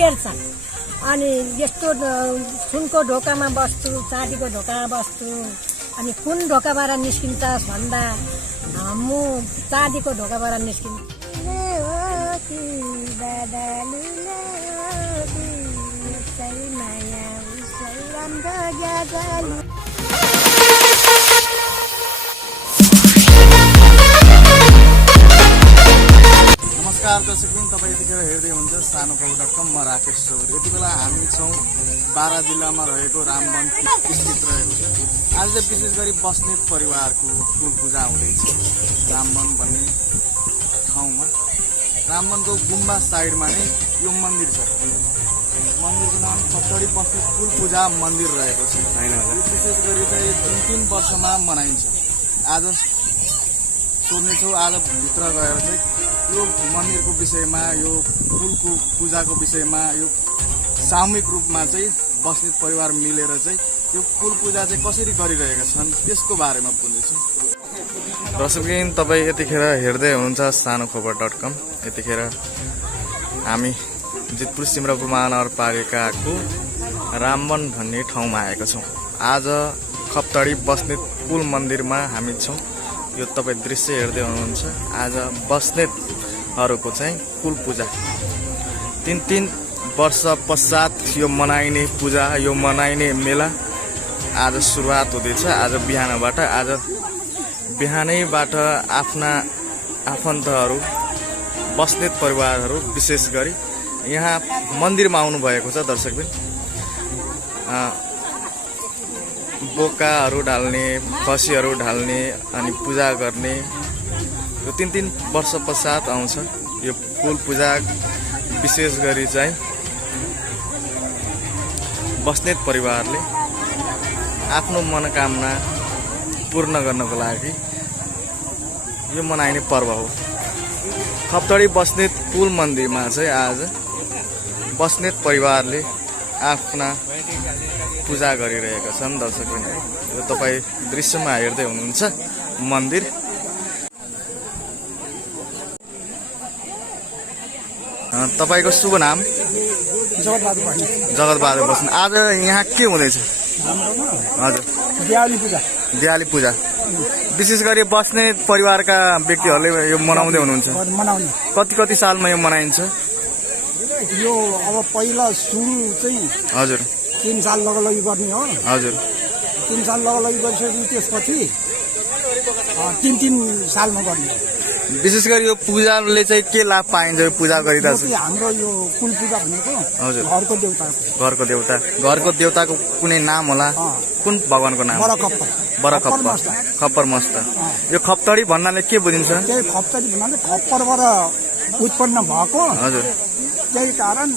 खेल्छन्। अनि यस्तो सुनको ढोकामा बस्छु, चाँदीको ढोकामा बस्छु, अनि कुन ढोकाबाट निस्किन्छ भन्दा म चाँदीको ढोकाबाट निस्किन्छु। नमस्कार दर्शकबिन, तपाईँ यतिखेर हेर्दै हुन्छ सानो खबर.com। म राकेश चौधरी। यति बेला हामी छौँ बारा जिल्लामा रहेको रामवन स्थित रहेको छ। आज चाहिँ विशेष गरी बस्नेत परिवारको कुल पूजा हुँदैछ रामवन भन्ने ठाउँमा। रामवनको गुम्बा साइडमा नै यो मन्दिर छ। मन्दिरको नाम खप्तडी बस्नेत कुल पूजा मन्दिर रहेको छ। यो विशेष गरी चाहिँ 3 वर्षमा मनाइन्छ। आज सोध्नेछौँ, आज भित्र गएर चाहिँ यो मन्दिरको विषयमा, यो कुलको पूजाको विषयमा, यो सामूहिक रूपमा चाहिँ बस्नेत परिवार मिलेर चाहिँ यो कुल पूजा चाहिँ कसरी गरिरहेका छन् त्यसको बारेमा बुझ्नेछौँ। दर्शकबिन, तपाईँ यतिखेर हेर्दै हुनुहुन्छ सानो खबर.com। यतिखेर हामी जितपुर सिमरापुर महानगरपालिकाको रामवन भन्ने ठाउँमा आएका छौँ। आज खप्तडी बस्नेत कुल मन्दिरमा हामी छौँ। यो तपाईँ दृश्य हेर्दै हुनुहुन्छ। आज बस्नेतहरूको चाहिँ कुल पूजा 3 वर्ष पश्चात यो मनाइने पूजा, यो मनाइने मेला आज सुरुवात हुँदैछ। आज बिहानैबाट आफ्ना आफन्तहरू, बस्नेत परिवारहरू विशेष गरी यहाँ मन्दिरमा आउनुभएको छ। दर्शकबिन, बोकाहरू ढाल्ने, खसीहरू ढाल्ने अनि पूजा गर्ने यो 3 वर्ष पश्चात आउँछ। यो कुल पूजा विशेष गरी चाहिँ बस्नेत परिवारले आफ्नो मनोकामना पूर्ण गर्नको लागि यो मनाइने पर्व हो। खप्तडी बस्नेत कुल मन्दिरमा चाहिँ आज बस्नेत परिवारले आफ्ना पूजा गरिरहेका छन्। दर्शकबिन, यो तपाईँ दृश्यमा हेर्दै हुनुहुन्छ मन्दिर। तपाईँको शुभ नाम? जगतबहादुर बस्नेत। आज यहाँ के हुँदैछ? हजुर, दिवाली पूजा। विशेष गरी बस्नेत परिवारका व्यक्तिहरूले यो मनाउँदै हुनुहुन्छ। कति सालमा यो मनाइन्छ? यो अब पहिला सुरु चाहिँ हजुर 3 साल लगलगी गर्ने हो। हजुर, 3 साल लगलगी गरिसकेपछि त्यसपछि 3 सालमा गर्ने हो। विशेष गरी यो पूजाले चाहिँ के लाभ पाइन्छ यो पूजा गरिदा? हाम्रो यो कुल पूजा भनेको हजुर घरको देउताको कुनै नाम होला? कुन भगवानको नाम? खप्पर मस्त। यो खप्तडी भन्नाले के बुझिन्छ? त्यही खप्तडी भन्नाले खप्परबाट उत्पन्न भएको। हजुर, त्यही कारण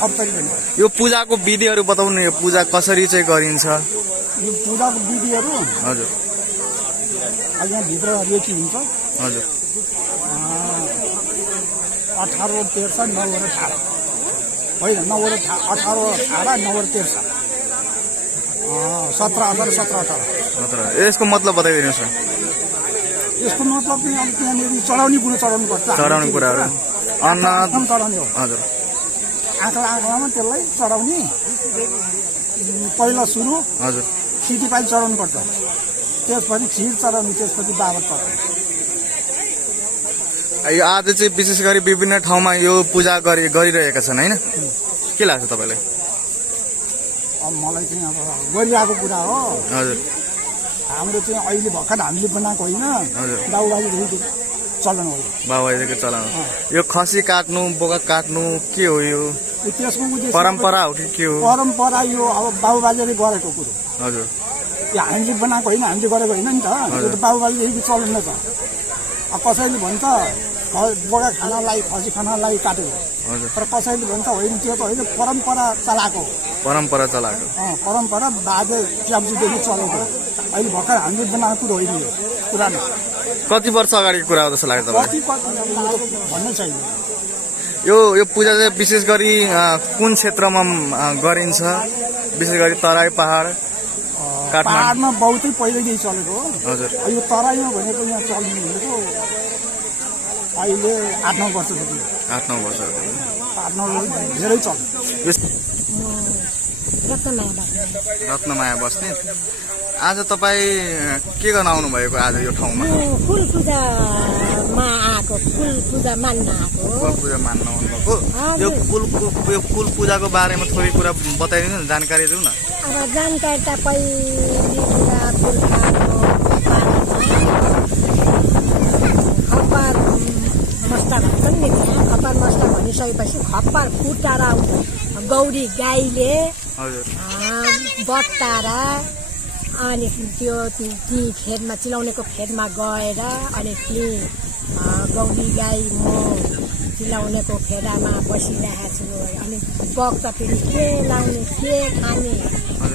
खप्तडी भन्छ। यो पूजाको विधिहरू बताउनु, यो पूजा कसरी चाहिँ गरिन्छ? यो पूजाको विधिहरू हजुर यहाँ भित्र रेकी हुन्छ। हजुर, 18 13 9 18 होइन, 9 18 18 9 13 17 18 17 18। यसको मतलब बताइदिनुहोस् न। यसको मतलब चाहिँ अब त्यहाँनिर चढाउने पर्छ। चढाउने कुराहरू अन्न चढाउने हो। हजुर, आँखामा त्यसलाई चढाउने। पहिला सुरु हजुर सिटीपाइल चढाउनु पर्छ, त्यसपछि खिर चढाउने, त्यसपछि बाबर चढाउने। यो आज चाहिँ विशेष गरी विभिन्न ठाउँमा यो पूजा गरिरहेका छन् होइन? के लाग्छ तपाईँलाई? अब मलाई चाहिँ अब गरिरहेको कुरा हो। हजुर, हाम्रो चाहिँ अहिले भर्खर हामीले बनाएको होइन, बाबुबाजेदेखिको चलन हो। बाबुबाजेको चलन। यो खसी काट्नु, बोका काट्नु के हो? यो त्यसको उद्देश्य परम्परा हो कि के हो? परम्परा यो अब बाबुबाजेले गरेको कुरो। हजुर, यो हामीले बनाएको होइन, हामीले गरेको होइन नि त। यो त बाबुबाजेदेखिको चलन नै छ। अब कसैले भन्छ बोका खानालाई, खसी खानालाई काटेको, तर कसैले भन्छ होइन, त्यो त होइन, परम्परा चलाएको। परम्परा बाजे प्याब्जुदेखि चलेको। अहिले भर्खर हामीले बनाएको कुरो होइन, यो पुरानो। कति वर्ष अगाडिको कुरा हो जस्तो लाग्छ तपाईँलाई? भन्नै छैन। यो पूजा चाहिँ विशेष गरी कुन क्षेत्रमा गरिन्छ? विशेष गरी तराई पहाड पहाडमा बहुतै पहिल्यैदेखि चलेको हो। हजुर, यो तराईमा भनेको यहाँ चल्नु भनेको अहिले 8-9 वर्षदेखि। पार्न धेरै चल्छ। रत्नमाया बस्नेत, आज तपाईँ के गर्न आउनु भएको आज यो ठाउँमा? फुल पूजामा आएको, फुल पूजा मान्न आएको। फुल पूजा मान्न आउनुभएको? यो फुल पूजाको बारेमा थोरै कुरा बताइदिनु न, जानकारी दिनु न। अब जानकारी त पहिलो कुरा फुल पाको खप्पर मस्ता भन्छन् नि, खप्पर मस्ता भनिसकेपछि खप्पर फुटाएर आउँछ गौरी गाईले बट्टारा, अनि त्यो ती खेतमा चिलाउनेको खेतमा गएर अनि ती गौरी गाई म चिलाउनेको खेडामा बसिरहेको छु। अनि बग्छ फेरि के लाउने के खाने,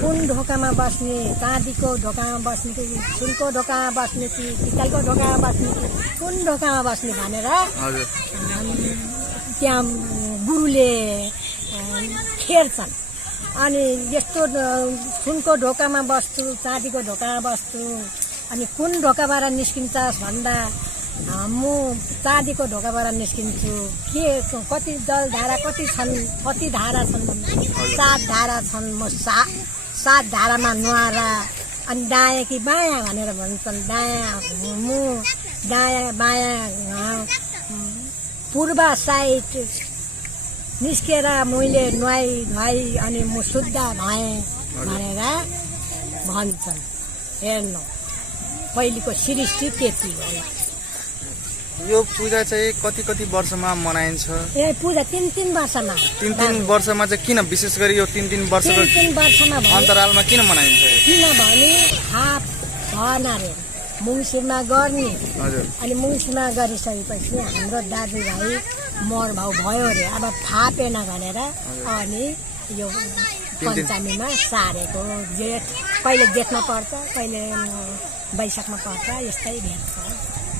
कुन ढोकामा बस्ने, चाँदीको ढोकामा बस्ने कि सुनको ढोकामा बस्ने कि पित्तलको ढोकामा बस्ने कि कुन ढोकामा बस्ने भनेर त्यहाँ गुरुले खेर्छन्। अनि यस्तो सुनको ढोकामा बस्छु, चाँदीको ढोकामा बस्छु, अनि कुन ढोकाबाट निस्किन्छ भन्दा म चाँदीको ढोकाबाट निस्किन्छु। के कति जलधारा कति छन्, कति धारा छन् भन्दा 7 धारा छन्। म 7 धारामा नुहारा, अनि दायाँ कि बायाँ भनेर भन्छन्। दायाँ म दायाँ बायाँ पूर्व साइड निस्केर मैले नुहाई धुवाई अनि म शुद्ध भएँ भनेर भन्छन्। हेर्नु पहिलेको सृष्टि त्यति हो। यो पूजा चाहिँ कति वर्षमा मनाइन्छ? ए पूजा 3 वर्षमा। 3 वर्षमा चाहिँ किन विशेष गरी यो 3 वर्षको 3 वर्षमा अन्तरालमा किन मनाइन्छ? किनभने थाप भएन रे मुङसिरमा गर्ने। अनि मुङसिरमा गरिसकेपछि हाम्रो दाजुभाइ मर भाउ भयो अरे, अब थापेन भनेर अनि यो पञ्चमीमा सारेको। जेठ कहिले जेठमा पर्छ, कहिले वैशाखमा पर्छ, यस्तै भेट्छ।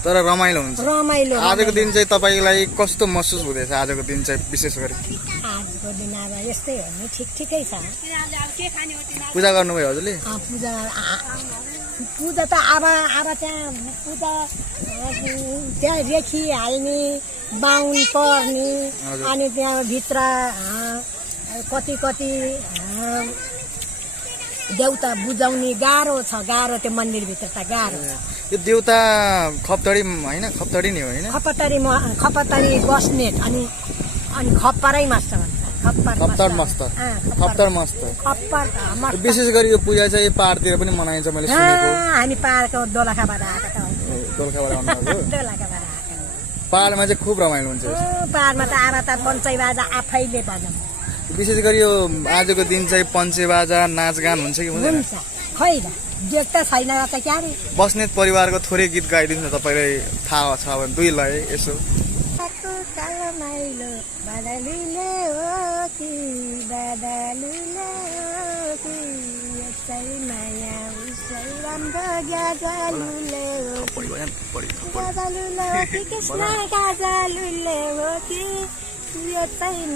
तर रमाइलो हुन्छ। रमाइलो। आजको दिन चाहिँ तपाईँलाई कस्तो महसुस हुँदैछ? आजको दिन चाहिँ विशेष गरी आजको दिन अब यस्तै हो नि, ठिकै छ। पूजा गर्नुभयो हजुरले? पूजा त अब त्यहाँ पूजा त्यहाँ रेखी हाल्ने, बाहुन पर्ने, अनि त्यहाँ भित्र कति देउता बुझाउने गाह्रो छ। गाह्रो त्यो मन्दिरभित्र त गाह्रो छ। यो देउता खप्तडी होइन? खप्तडी नै हो होइन? खप्तडी बस्ने अनि खप्परै मस्त भन्छ। खप्तर मस्त। विशेष गरी यो पूजा चाहिँ पहाडतिर पनि मनाइन्छ मैले सुनेको। हामी पहाडको दोलखाबाट आएको त। दोलखाबाट आउनुभएको? दोलखाबाट आएको। पहाडमा चाहिँ खुब रमाइलो हुन्छ। पहाडमा त अब त पञ्चे बाजा आफैले बजाउँछ। विशेष गरी यो आजको दिन चाहिँ पञ्चे बाजा नाचगान हुन्छ कि हुँदैन? हुन्छ। खै र देख्दा छैन त क्या रे। बस्नेत परिवारको थोरै गीत गाइदिनु न, तपाईँलाई थाहा छ भने 2 लय यसो।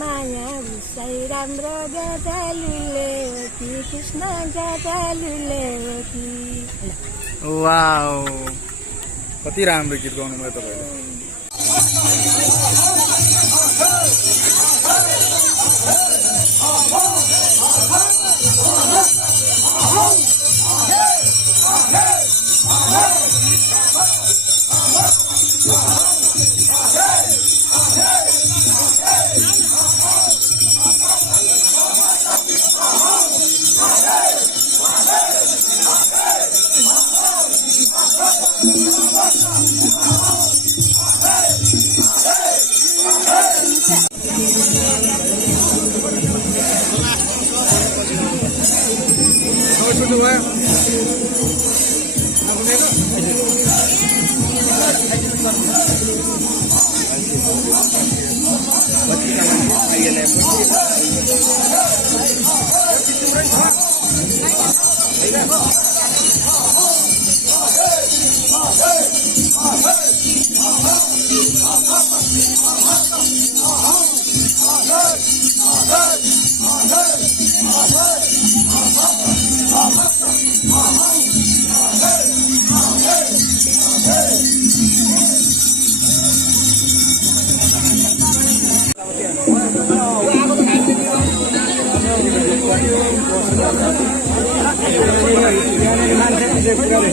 माया उसै राम्रो गजलुले हो कि कृष्ण गजलुले हो कि। वाउ, कति राम्रो गीत गाउनुभयो तपाईँले। Thank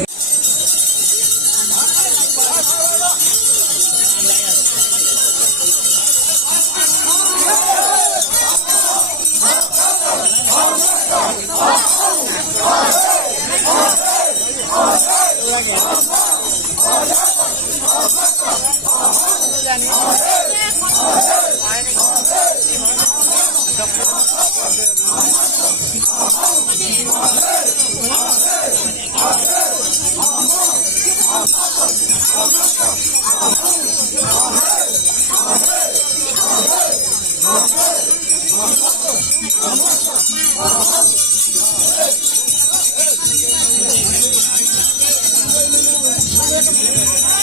you.